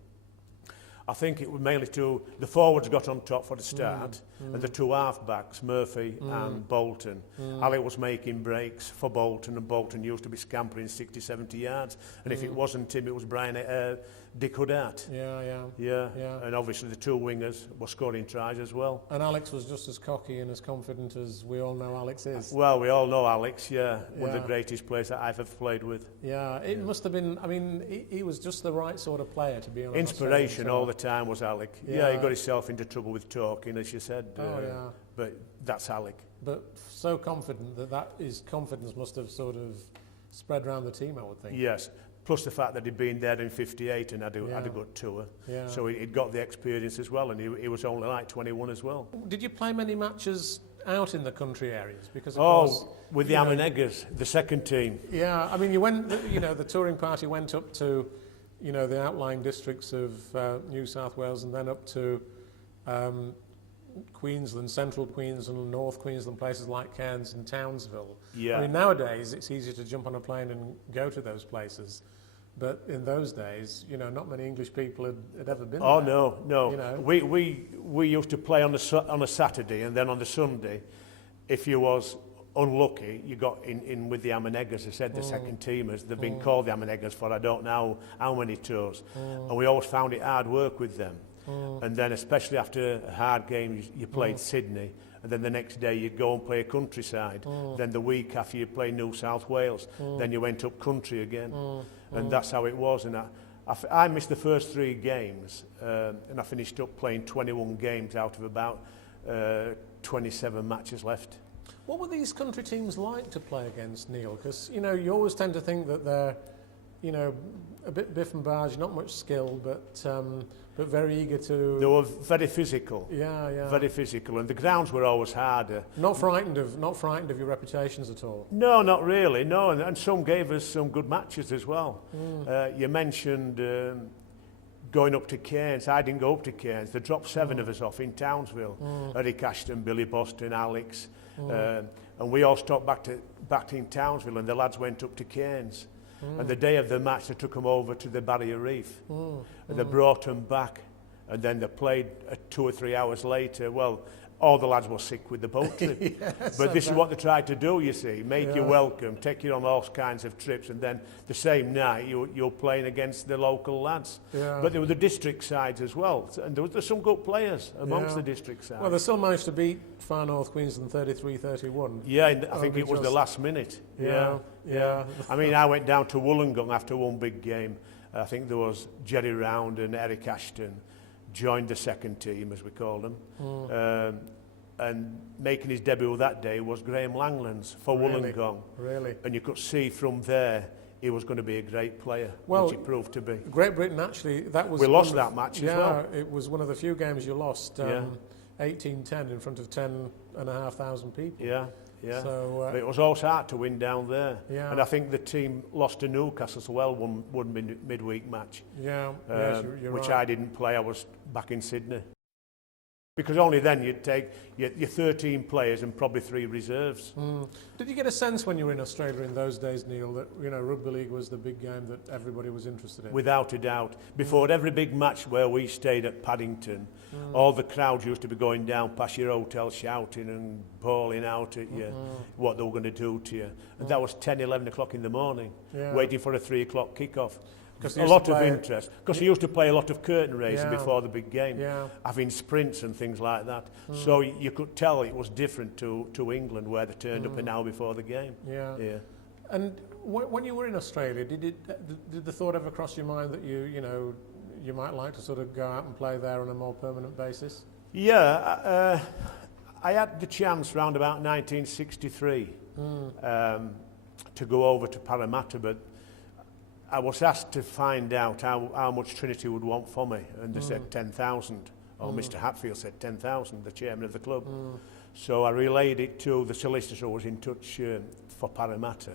I think it was mainly the forwards got on top for the start, and the two half-backs, Murphy and Bolton. Alec was making breaks for Bolton, and Bolton used to be scampering 60, 70 yards. And if it wasn't him, it was Dick Huddart. Yeah. And obviously the two wingers were scoring tries as well. And Alex was just as cocky and as confident as we all know Alex is. Well, we all know Alex, one of the greatest players that I've ever played with. Yeah, it must have been, I mean, he was just the right sort of player to be on. Inspiration all the time was Alec. Yeah, he got himself into trouble with talking, as you said. But that's Alec. But so confident that his confidence must have sort of spread around the team, I would think. Yes. Plus the fact that he'd been there in 58 and had a good tour. Yeah. So he'd got the experience as well, and he was only like 21 as well. Did you play many matches out in the country areas? Because of course, with the Ammaneggers, the second team. Yeah, I mean, you went, you know, the touring party went up to, you know, the outlying districts of New South Wales, and then up to Queensland, central Queensland, North Queensland, places like Cairns and Townsville. Yeah. I mean, nowadays it's easier to jump on a plane and go to those places. But in those days, you know, not many English people had ever been there. Oh, no. You know? We used to play on a Saturday, and then on the Sunday, if you was unlucky, you got in with the Ammaneggers. They said the second teamers. They've been called the Ammaneggers for I don't know how many tours. And we always found it hard work with them. And then especially after a hard game, you played Sydney, and then the next day you'd go and play a countryside. Then the week after you played New South Wales, then you went up country again. And that's how it was. And I missed the first 3 games, and I finished up playing 21 games out of about 27 matches left. What were these country teams like to play against, Neil? Because, you know, you always tend to think that they're, you know, a bit biff and barge, not much skill, but very eager to... They were very physical. Yeah. Very physical, and the grounds were always harder. Not frightened of your reputations at all? No, not really, no, and some gave us some good matches as well. You mentioned going up to Cairns. I didn't go up to Cairns. They dropped 7 of us off in Townsville. Eric Ashton, Billy Boston, Alex, and we all stopped back in Townsville, and the lads went up to Cairns. And the day of the match, they took them over to the Barrier Reef. And they brought them back, and then they played 2 or 3 hours later. Well, all the lads were sick with the boat trip. Yes, But this is what they tried to do, you see, make you Yeah. welcome, take you on all kinds of trips, and then the same night you're playing against the local lads. Yeah. But there were the district sides as well, and there's some good players amongst Yeah. the district sides. Well, they still managed to beat Far North Queensland 33-31. Yeah, and I think Oh, it was the just- last minute. Yeah. I mean, I went down to Wollongong after one big game. I think there was Jerry Round and Eric Ashton joined the second team, as we call them. And making his debut that day was Graham Langlands for Really? Wollongong. Really. And you could see from there he was going to be a great player, Well, which he proved to be. Great Britain, actually, that was... We one lost of- that match as yeah, well. it was one of the few games you lost. Yeah. 18-10 in front of 10,500 people. Yeah, yeah. So, But it was also hard to win down there. Yeah. And I think the team lost to Newcastle as well, one midweek match. yeah, yes, you're Which right. I didn't play. I was back in Sydney. Because only then you'd take your 13 players and probably 3 reserves. Did you get a sense when you were in Australia in those days, Neil, that rugby league was the big game that everybody was interested in? Without a doubt. Before every big match where we stayed at Paddington, all the crowds used to be going down past your hotel shouting and bawling out at you what they were going to do to you. And that was 10, 11 o'clock in the morning, Yeah. waiting for a 3 o'clock kick-off. 'Cause A they used lot to of play- interest. Because he used to play a lot of curtain raising Yeah. before the big game, Yeah. having sprints and things like that. So you could tell it was different to England, where they turned up an hour before the game. Yeah. Yeah. And when you were in Australia, did the thought ever cross your mind that you might like to sort of go out and play there on a more permanent basis? Yeah, I had the chance round about 1963 to go over to Parramatta, but I was asked to find out how much Trinity would want for me, and they said 10,000, or Mr. Hatfield said 10,000, the chairman of the club. So I relayed it to the solicitor who was in touch for Parramatta,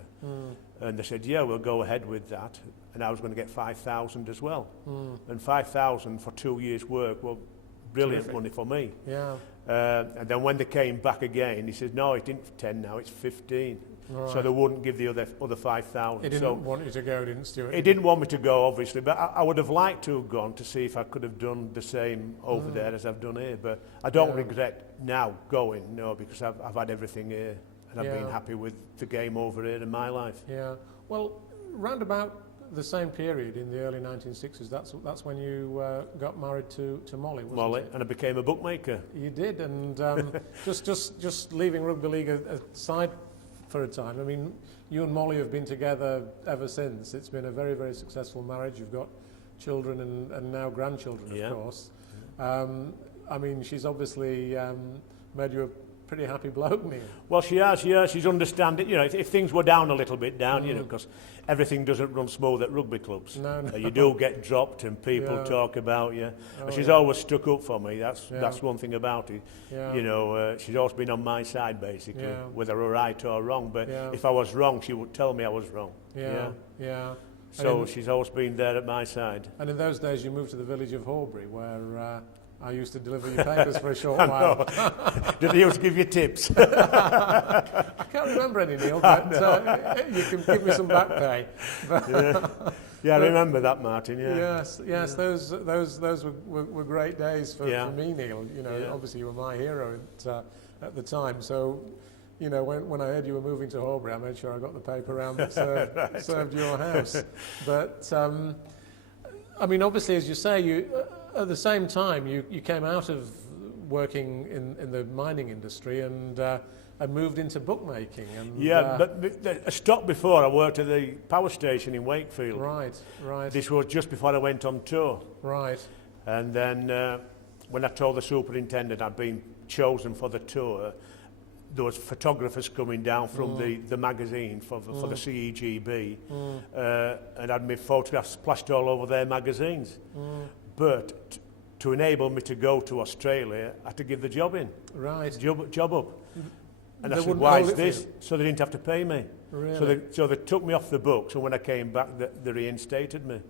and they said, yeah, we'll go ahead with that, and I was going to get 5,000 as well. And 5,000 for 2 years' work, well, brilliant Terrific. money for me. Yeah. And then when they came back again, he said, no, it didn't 10 now, it's 15. So Right. they wouldn't give the other 5,000. He didn't So want you to go, didn't Stuart? he didn't want me to go, obviously, but I would have liked to have gone to see if I could have done the same over there as I've done here. But I don't Yeah. regret now going, no, because I've had everything here, and I've Yeah. been happy with the game over here in my life. Yeah. Well, round about the same period in the early 1960s, that's when you got married to Molly, wasn't Molly, it? and I became a bookmaker. You did, and just leaving rugby league aside for a time. I mean, you and Molly have been together ever since. It's been a very, very successful marriage. You've got children and now grandchildren, Yeah. of course. I mean, she's obviously made you a pretty happy bloke, Neil. Well, she has, yeah, she's understanding, if things were down a little bit down, because everything doesn't run smooth at rugby clubs. No, no. You do get dropped and people Yeah. talk about you. Oh, And she's yeah. always stuck up for me, that's Yeah. one thing about it. Yeah. She's always been on my side, basically, Yeah. whether I'm right or wrong. But Yeah. if I was wrong, she would tell me I was wrong. Yeah. So And she's always been there at my side. And in those days, you moved to the village of Horbury, where I used to deliver your papers for a short I while. know. Did he used to give you tips? I can't remember any, Neil, but you can give me some back pay. Yeah, I remember that, Martin, yeah. Yes, those were great days for Yeah. me, Neil. Yeah. Obviously you were my hero at the time. So, when I heard you were moving to Horbury, I made sure I got the paper round that served your house. But I mean, obviously, as you say, you at the same time you came out of working in the mining industry and moved into bookmaking. And, Yeah, but I stopped before. I worked at the power station in Wakefield. right, This was just before I went on tour. right. And then when I told the superintendent I'd been chosen for the tour, there was photographers coming down from the magazine for the CEGB and had my photographs splashed all over their magazines. But to enable me to go to Australia, I had to give the job in, Right. job up. And I They said, wouldn't why hold is it for this? you? So they didn't have to pay me. Really? So they took me off the books, and when I came back, they reinstated me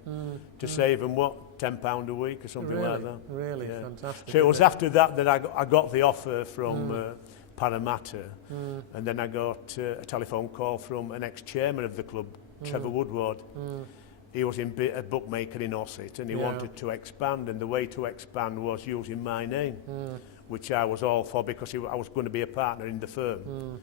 to save them, £10 a week or something like that. Really Yeah. fantastic. So it was isn't after that that I got the offer from Parramatta, and then I got a telephone call from an ex-chairman of the club, Trevor Woodward. He was a bookmaker in Ossett, and he Yeah. wanted to expand, and the way to expand was using my name, which I was all for because I was going to be a partner in the firm.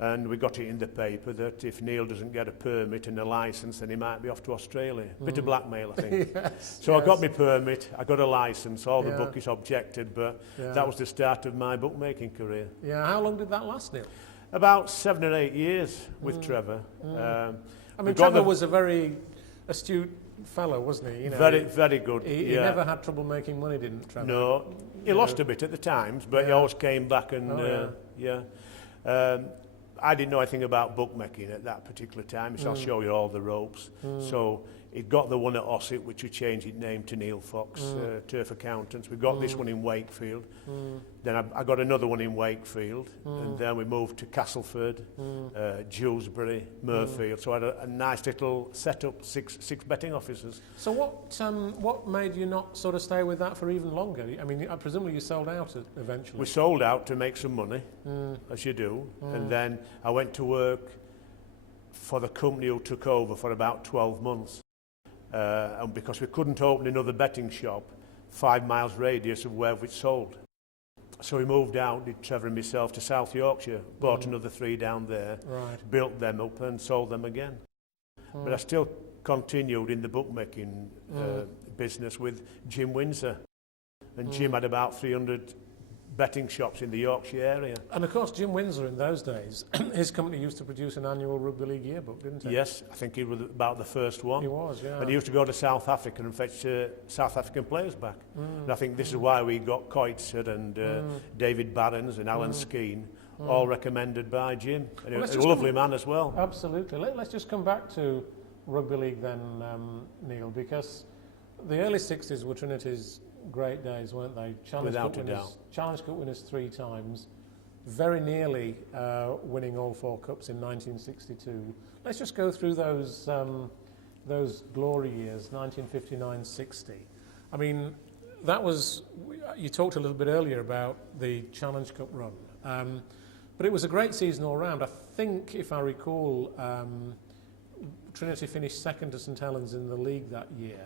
And we got it in the paper that if Neil doesn't get a permit and a licence, then he might be off to Australia. Bit of blackmail, I think. So I got my permit, I got a licence, all the bookies objected, but that was the start of my bookmaking career. Yeah, how long did that last, Neil? About 7 or 8 years with Trevor. I mean, Trevor was a very astute fellow, wasn't he? You know, very good. He never had trouble making money, didn't Trevor? No, he lost a bit at the times, but he always came back and, I didn't know anything about bookmaking at that particular time, so I'll show you all the ropes. So he got the one at Ossett, which we changed its name to Neil Fox, Turf Accountants. We got this one in Wakefield. Then I got another one in Wakefield, and then we moved to Castleford, Dewsbury, Murfield. So I had a nice little setup, six betting offices. So what made you not sort of stay with that for even longer? I mean, presumably you sold out eventually. We sold out to make some money, as you do, and then I went to work for the company who took over for about 12 months. And because we couldn't open another betting shop 5 miles radius of where we'd sold. So we moved out, did Trevor and myself, to South Yorkshire, bought another 3 down there, built them up and sold them again. But I still continued in the bookmaking business with Jim Windsor. And Jim had about 300 betting shops in the Yorkshire area. And of course, Jim Windsor in those days, his company used to produce an annual Rugby League yearbook, didn't it? Yes, I think he was about the first one. He was, yeah. And he used to go to South Africa and fetch South African players back. And I think this is why we got Coitzer and David Barons and Alan Skeen, all recommended by Jim. And he was a lovely man as well. Absolutely. Let's just come back to Rugby League then, Neil, because the early 60s were Trinity's great days, weren't they? Without a doubt. Challenge Cup winners 3 times, very nearly winning all 4 cups in 1962. Let's just go through those glory years, 1959-60. I mean, that was, you talked a little bit earlier about the Challenge Cup run, but it was a great season all round. I think, if I recall, Trinity finished second to St Helens in the league that year.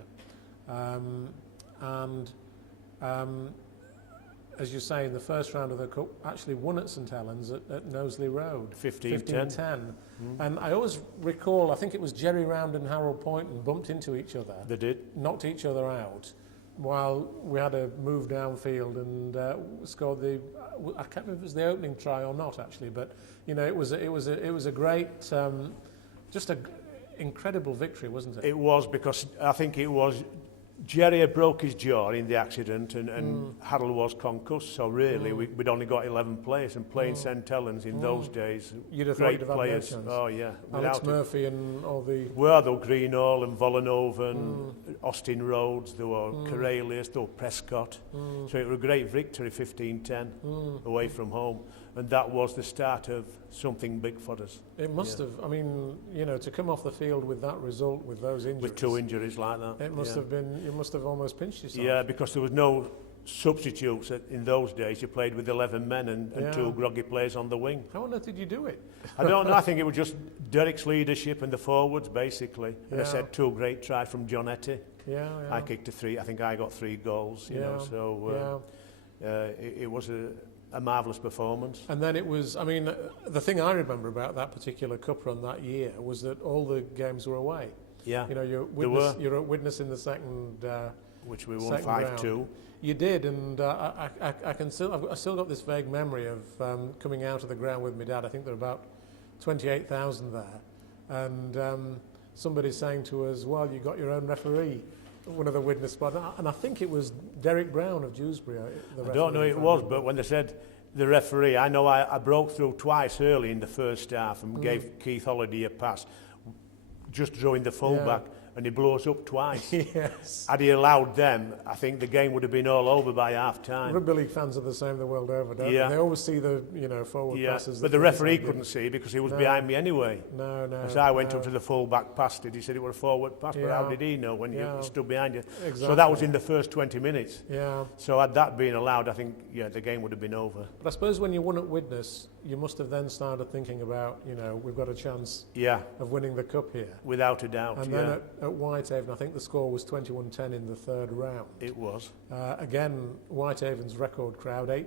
As you say, in the first round of the Cup, actually won at St Helens at Knowsley Road. 15-10. And I always recall, I think it was Jerry Round and Harold Poynton bumped into each other. They did. Knocked each other out, while we had a move downfield and scored the, I can't remember if it was the opening try or not actually, but you know, it was a great, just an incredible victory, wasn't it? It was, because I think it was Jerry had broke his jaw in the accident and Harold was concussed, so really we'd only got 11 players, and playing St Helens in those days, you'd have great thought players. Oh yeah. Alex Murphy and all the... Well, there were Greenall and Vollenhoven, Austin Rhodes, there were Corellius, there were Prescott. So it was a great victory, 15-10, away from home. And that was the start of something big for us. It must have, I mean, you know, to come off the field with that result, with those injuries. With 2 injuries like that. It must have been, you must have almost pinched yourself. Yeah, because there was no substitutes in those days. You played with 11 men and 2 groggy players on the wing. How on earth did you do it? I don't know, I think it was just Derek's leadership and the forwards, basically. And I said 2 great tries from John Etty. I kicked a 3, I think I got 3 goals, you know, so it was a marvellous performance. And then it was, I mean, the thing I remember about that particular cup run that year was that all the games were away. Yeah, you know, you're a witness in the second, which we won 5-2. You did, and I've still got this vague memory of coming out of the ground with my dad. I think there were about 28,000 there, and somebody saying to us, "Well, you got your own referee." One of the witness spots, and I think it was Derek Brown of Dewsbury. I don't know who it was, but when they said the referee, I know I broke through twice early in the first half and gave Keith Holliday a pass, just drawing the fullback, and he blew us up twice. Yes. Had he allowed them, I think the game would have been all over by half time. Rugby league fans are the same the world over, don't they? They always see the forward passes. But the referee couldn't see because he was behind me anyway. No. So I went up to the fullback, passed it. He said it was a forward pass, but how did he know when you stood behind you? Exactly. So that was in the first 20 minutes. Yeah. So had that been allowed, I think the game would have been over. But I suppose when you won at Widnes, you must have then started thinking about, we've got a chance of winning the cup here. Without a doubt, And then at Whitehaven. I think the score was 21-10 in the third round. It was. Again, Whitehaven's record crowd,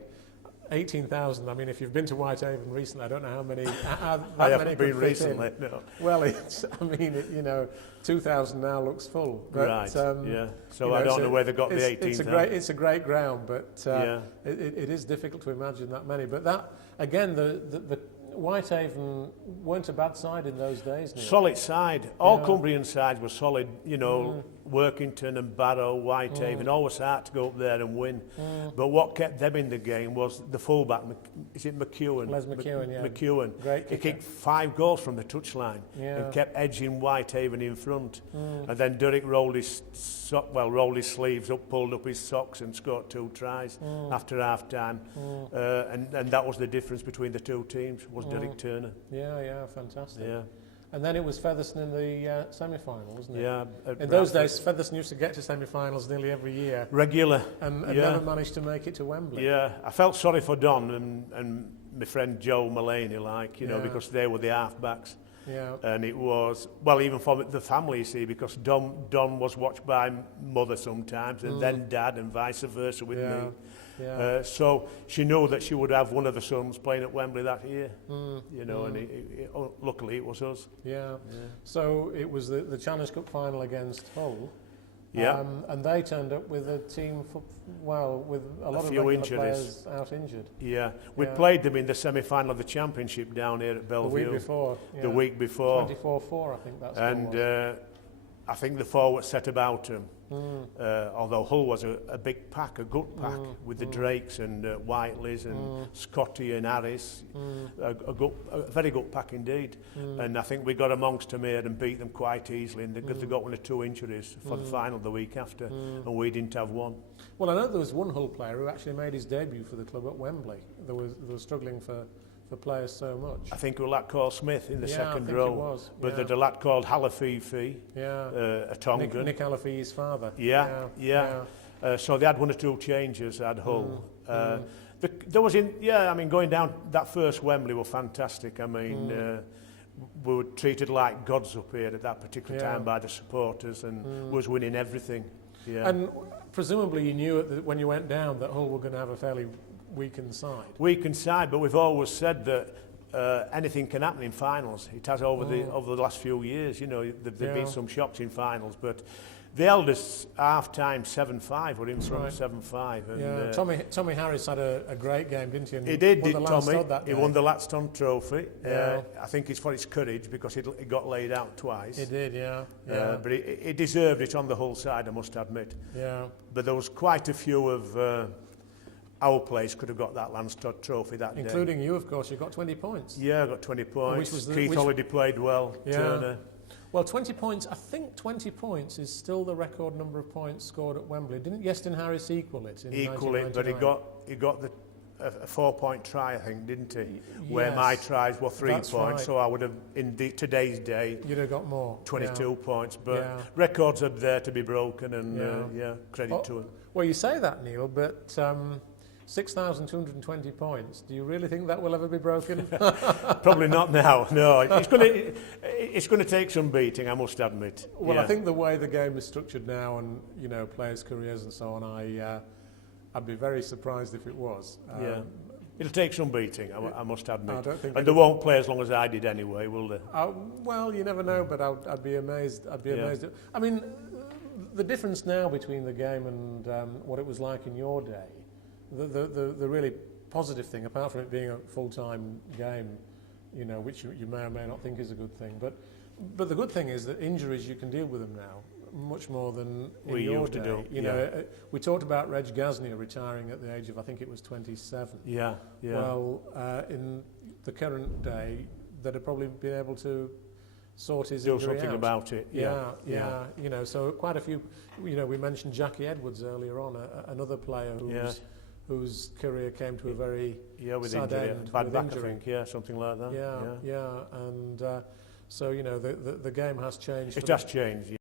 18,000. I mean, if you've been to Whitehaven recently, I don't know how many. I haven't been recently, no. Well, I mean, 2,000 now looks full. But, right, yeah. So I don't know where they got the 18,000. It's a great ground, but it is difficult to imagine that many. But that, again, the Whitehaven weren't a bad side in those days, Neil. Solid side. All Cumbrian sides were solid, Workington and Barrow, Whitehaven, always hard to go up there and win. But what kept them in the game was the fullback, is it McEwen? Les McEwen, yeah. McEwen. Great He kicker. kicked 5 goals from the touchline and kept edging Whitehaven in front. And then Derek rolled his sleeves up, pulled up his socks and scored 2 tries after half time. And that was the difference between the two teams, was Derek Turner. Yeah, fantastic. Yeah. And then it was Featherstone in the semi-final, wasn't it? Yeah. In those days, Featherstone used to get to semi-finals nearly every year. Regular. And never managed to make it to Wembley. Yeah, I felt sorry for Don and my friend Joe Mullaney, because they were the half-backs. Yeah. And it was, well, even for the family, you see, because Don was watched by mother sometimes, and then dad, and vice versa with me. Yeah. So she knew that she would have one of the sons playing at Wembley that year, and luckily it was us. Yeah. So it was the Challenge Cup final against Hull. Yeah. And they turned up with a team, with a lot of few regular injuries. players out injured. Yeah, we played them in the semi-final of the championship down here at Bellevue. The week before. Yeah. The week before. 24-4, I think that's And what it was. I think the forwards set about them. Although Hull was a big pack, a good pack, with the Drakes and Whiteleys and Scotty and Harris, a very good pack indeed. And I think we got amongst them here and beat them quite easily, because they got 1 or 2 injuries for the final the week after, and we didn't have one. Well, I know there was one Hull player who actually made his debut for the club at Wembley. They were struggling for players so much. I think it was a lad called Smith in the second I think row. it was. But there's a lad called Halafifi, a Tongan. Nick Halafi's father. So they had 1 or 2 changes at Hull. There was going down that first Wembley were fantastic. I mean, we were treated like gods up here at that particular time by the supporters, and was winning everything. Yeah. And presumably you knew when you went down that Hull were going to have a fairly weakened side. Weakened side, but we've always said that anything can happen in finals. It has over the last few years. There've been some shocks in finals, but the eldest half-time 7-5 were in front 7-5. And, Tommy Harris had a great game, didn't he? And he did, Tommy? He won the Latstone Trophy. I think it's for his courage, because he got laid out twice. He did, yeah. But he deserved it on the Hull side, I must admit. Yeah. But there was quite a few of our players could have got that Latstone Trophy that day. Including you, of course. You got 20 points. Yeah, I got 20 points. Keith Holiday played well. Turner. Well, 20 points, I think 20 points is still the record number of points scored at Wembley. Didn't Yeston Harris equal it in 1999? But he got a 4-point try, I think, didn't he? Yes. Where my tries were 3 That's points, right. so I would have, today's day, you'd have got more. 22 points. But records are there to be broken, and credit to him. Well, you say that, Neil, but 6,220 points. Do you really think that will ever be broken? Probably not now. No, it's going to take some beating, I must admit. Well, I think the way the game is structured now, and players' careers and so on, I'd be very surprised if it was. It'll take some beating, I must admit. I don't think and they won't play as long as I did anyway, will they? Well, you never know, but I'd be amazed. I'd be amazed. I mean, the difference now between the game and what it was like in your day, the really positive thing, apart from it being a full-time game, which you may or may not think is a good thing, but the good thing is that injuries, you can deal with them now much more than in your used day. to do. We talked about Reg Gasnier retiring at the age of, I think it was 27. Yeah. Well, in the current day, they'd have probably been able to sort his injury out. Do something about it. Yeah. So quite a few. We mentioned Jackie Edwards earlier on, another player whose career came to a very with sad injury, end. bad with back, injury. I think. Something like that. And so the game has changed. It has changed.